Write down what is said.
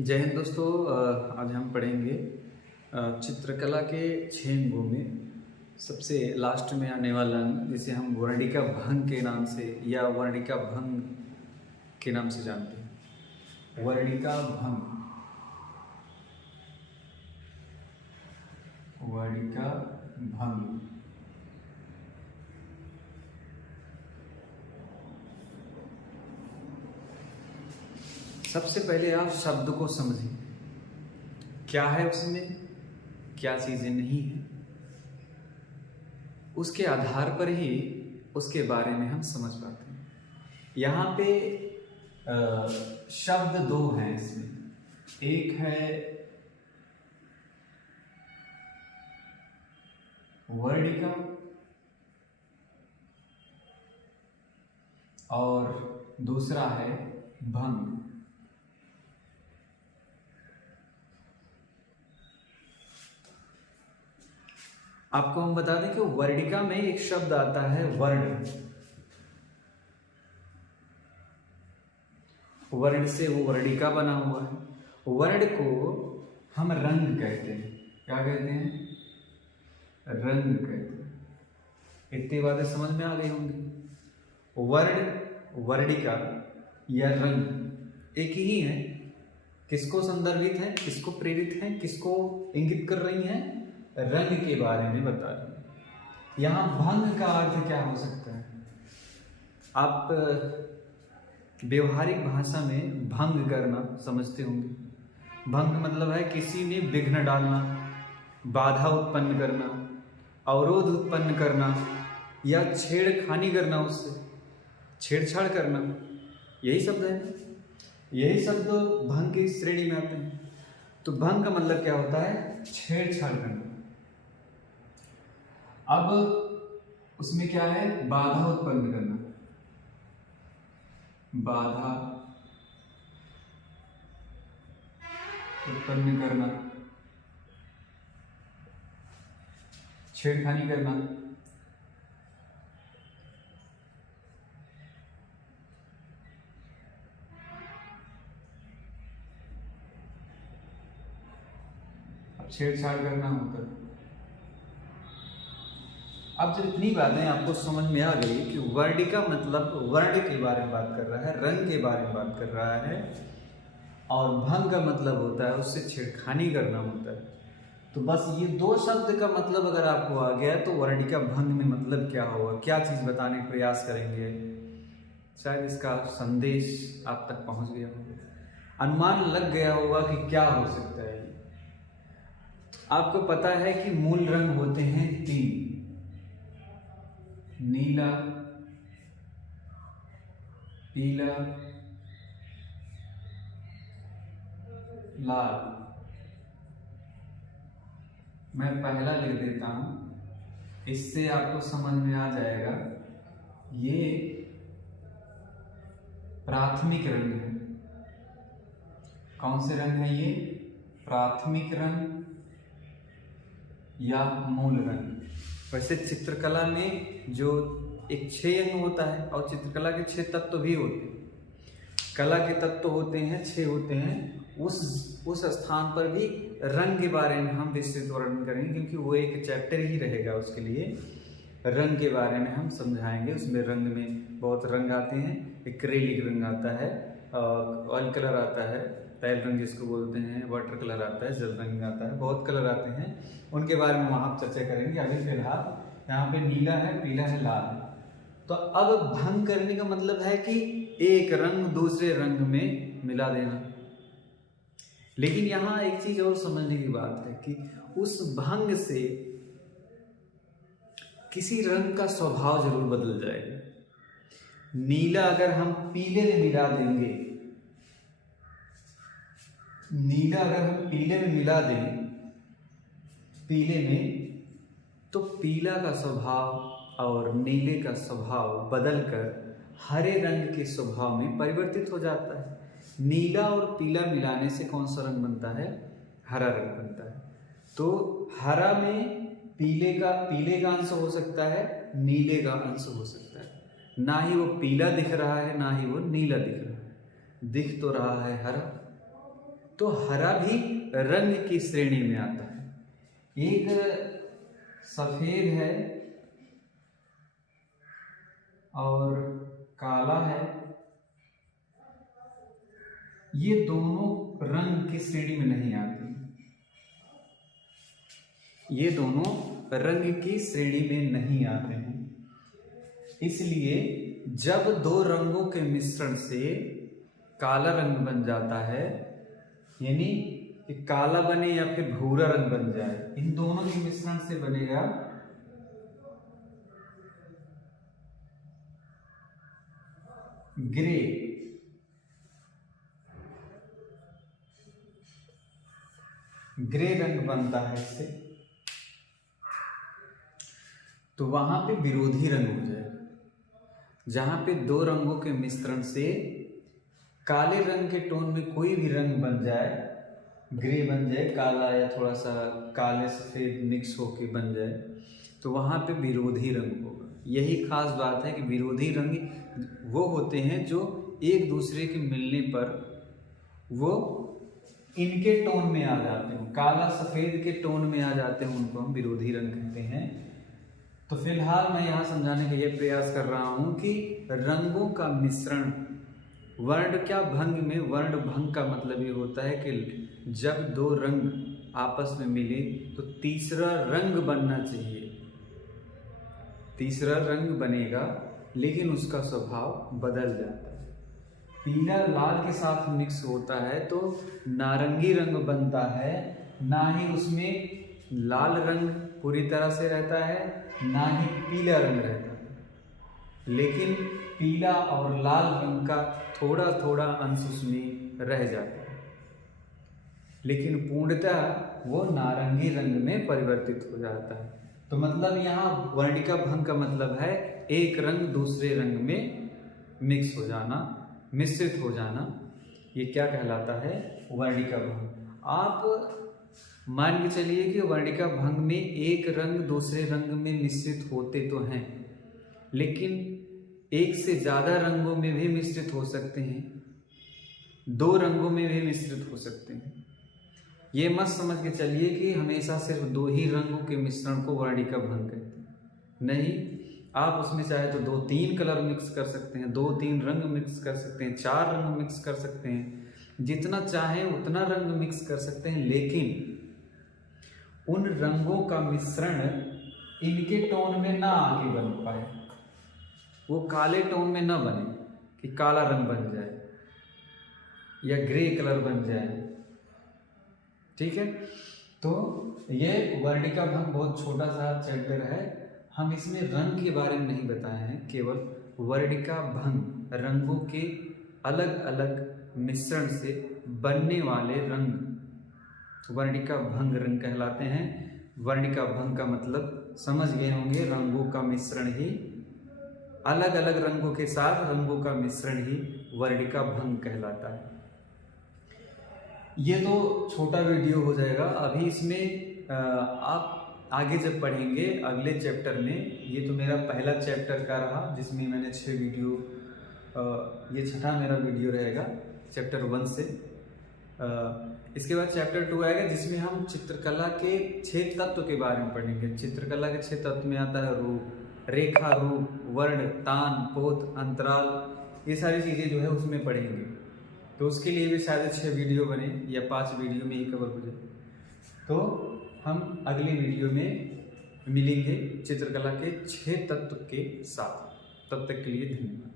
जय हिंद दोस्तों। आज हम पढ़ेंगे चित्रकला के 6 अंगों में सबसे लास्ट में आने वाला अंग जिसे हम वर्णिका भंग के नाम से या वर्णिका भंग के नाम से जानते हैं। वर्णिका भंग, वर्णिका भंग। सबसे पहले आप शब्द को समझें, क्या है उसमें, क्या चीजें नहीं है। उसके आधार पर ही उसके बारे में हम समझ पाते हैं। यहाँ पे शब्द 2 हैं इसमें। एक है वर्णिका और दूसरा है भंग। आपको हम बता दें कि वर्णिका में एक शब्द आता है वर्ण। वर्ण से वो वर्णिका बना हुआ है। वर्ण को हम रंग कहते हैं। क्या कहते हैं? रंग कहते हैं। इतनी बातें समझ में आ गई होंगी। वर्ण, वर्णिका या रंग एक ही है। किसको संदर्भित है, किसको प्रेरित है, किसको इंगित कर रही हैं? रंग के बारे में बता रही है। यहां भंग का अर्थ क्या हो सकता है? आप व्यवहारिक भाषा में भंग करना समझते होंगे। भंग मतलब है किसी में विघ्न डालना, बाधा उत्पन्न करना, अवरोध उत्पन्न करना या छेड़खानी करना, उससे छेड़छाड़ करना। यही शब्द है ना? यही शब्द भंग की श्रेणी में आते हैं। तो भंग का मतलब क्या होता है? छेड़छाड़ करना। अब उसमें क्या है? बाधा उत्पन्न करना, बाधा उत्पन्न करना, छेड़खानी करना। अब छेड़छाड़ करना होता है। अब जब इतनी बातें आपको समझ में आ गई कि वर्णिका मतलब वर्ण के बारे में बात कर रहा है, रंग के बारे में बात कर रहा है, और भंग का मतलब होता है उससे छेड़खानी करना होता है, तो बस ये 2 शब्द का मतलब अगर आपको आ गया तो वर्णिका भंग में मतलब क्या होगा, क्या चीज बताने का प्रयास करेंगे, शायद इसका संदेश आप तक पहुंच गया होगा, अनुमान लग गया होगा कि क्या हो सकता है। आपको पता है कि मूल रंग होते हैं 3: नीला, पीला, लाल। मैं पहला लिख देता हूं, इससे आपको समझ में आ जाएगा। ये प्राथमिक रंग है। कौन से रंग है ये? प्राथमिक रंग या मूल रंग। वैसे चित्रकला में जो एक 6 अंग होता है और चित्रकला के 6 तत्व भी होते हैं। कला के तत्व होते हैं 6 होते हैं। उस स्थान पर भी रंग के बारे में हम विस्तृत वर्णन करेंगे, क्योंकि वो एक चैप्टर ही रहेगा। उसके लिए रंग के बारे में हम समझाएंगे। उसमें रंग में बहुत रंग आते हैं। एक्रेलिक रंग आता है, ऑयल कलर आता है, तैल रंग जिसको बोलते हैं, वाटर कलर आता है, जल रंग आता है, बहुत कलर आते हैं। उनके बारे में वहाँ चर्चा करेंगे। अभी फिलहाल यहाँ पे नीला है, पीला है, लाल है। तो अब भंग करने का मतलब है कि एक रंग दूसरे रंग में मिला देना। लेकिन यहाँ एक चीज और समझने की बात है कि उस भंग से किसी रंग का स्वभाव जरूर बदल जाएगा। नीला अगर हम पीले में मिला देंगे, नीला अगर हम पीले में मिला दें, पीले में, तो पीला का स्वभाव और नीले का स्वभाव बदलकर हरे रंग के स्वभाव में परिवर्तित हो जाता है। नीला और पीला मिलाने से कौन सा रंग बनता है? हरा रंग बनता है। तो हरा में पीले का अंश हो सकता है, नीले का अंश हो सकता है। ना ही वो पीला दिख रहा है, ना ही वो नीला दिख रहा है, दिख तो रहा है हरा। तो हरा भी रंग की श्रेणी में आता है। एक सफेद है और काला है, ये दोनों रंग की श्रेणी में नहीं आते, ये दोनों रंग की श्रेणी में नहीं आते हैं। इसलिए जब दो रंगों के मिश्रण से काला रंग बन जाता है, यानी कि काला बने या फिर भूरा रंग बन जाए, इन दोनों के मिश्रण से बनेगा ग्रे। ग्रे रंग बनता है इससे, तो वहां पे विरोधी रंग हो जाएगा। जहां पे दो रंगों के मिश्रण से काले रंग के टोन में कोई भी रंग बन जाए, ग्रे बन जाए, काला या थोड़ा सा काले सफेद मिक्स होके बन जाए, तो वहां पे विरोधी रंग होगा। यही खास बात है कि विरोधी रंग वो होते हैं जो एक दूसरे के मिलने पर वो इनके टोन में आ जाते हैं, काला सफेद के टोन में आ जाते हैं, उनको हम विरोधी रंग कहते हैं। तो फिलहाल मैं यहाँ समझाने का यह प्रयास कर रहा हूँ कि रंगों का मिश्रण वर्ण क्या भंग में, वर्ण भंग का मतलब ये होता है कि जब दो रंग आपस में मिले तो तीसरा रंग बनना चाहिए, तीसरा रंग बनेगा लेकिन उसका स्वभाव बदल जाता है। पीला लाल के साथ मिक्स होता है तो नारंगी रंग बनता है, ना ही उसमें लाल रंग पूरी तरह से रहता है, ना ही पीला रंग रहता है, लेकिन पीला और लाल रंग का थोड़ा थोड़ा अंश उसमें रह जाता है, लेकिन पूर्णतः वो नारंगी रंग में परिवर्तित हो जाता है। तो मतलब यहाँ वर्णिका भंग का मतलब है एक रंग दूसरे रंग में मिक्स हो जाना, मिश्रित हो जाना, ये क्या कहलाता है? वर्णिका भंग। आप मान के चलिए कि वर्णिका भंग में एक रंग दूसरे रंग में मिश्रित होते तो हैं, लेकिन एक से ज्यादा रंगों में भी मिश्रित हो सकते हैं, दो रंगों में भी मिश्रित हो सकते हैं। ये मत समझ के चलिए कि हमेशा सिर्फ दो ही रंगों के मिश्रण को वर्णिका भंग कहते हैं, नहीं, आप उसमें चाहे तो 2-3 कलर मिक्स कर सकते हैं, 2-3 रंग मिक्स कर सकते हैं, 4 रंग मिक्स कर सकते हैं, जितना चाहे उतना रंग मिक्स कर सकते हैं, लेकिन उन रंगों का मिश्रण इनके टोन में ना आके बन पाए, वो काले टोन में ना बने कि काला रंग बन जाए या ग्रे कलर बन जाए, ठीक है। तो ये वर्णिका भंग बहुत छोटा सा चैप्टर है, हम इसमें रंग के बारे में नहीं बताए हैं, केवल वर्णिका भंग रंगों के अलग अलग मिश्रण से बनने वाले रंग वर्णिका भंग रंग कहलाते हैं। वर्णिका भंग का मतलब समझ गए होंगे, रंगों का मिश्रण ही, अलग अलग रंगों के साथ रंगों का मिश्रण ही वर्णिका भंग कहलाता है। ये तो छोटा वीडियो हो जाएगा, अभी इसमें आप आगे जब पढ़ेंगे अगले चैप्टर में, ये तो मेरा पहला चैप्टर का रहा जिसमें मैंने 6 वीडियो, ये छठा मेरा वीडियो रहेगा चैप्टर 1 से। इसके बाद चैप्टर 2 आएगा जिसमें हम चित्रकला के 6 तत्व के बारे में पढ़ेंगे। चित्रकला के 6 तत्व में आता है रूप, रेखा रूप, वर्ण, तान, पोत, अंतराल, ये सारी चीज़ें जो है उसमें पढ़ेंगे। तो उसके लिए भी शायद 6 वीडियो बने या 5 वीडियो में ही कवर हो जाए। तो हम अगले वीडियो में मिलेंगे चित्रकला के 6 तत्व के साथ। तब तक के लिए धन्यवाद।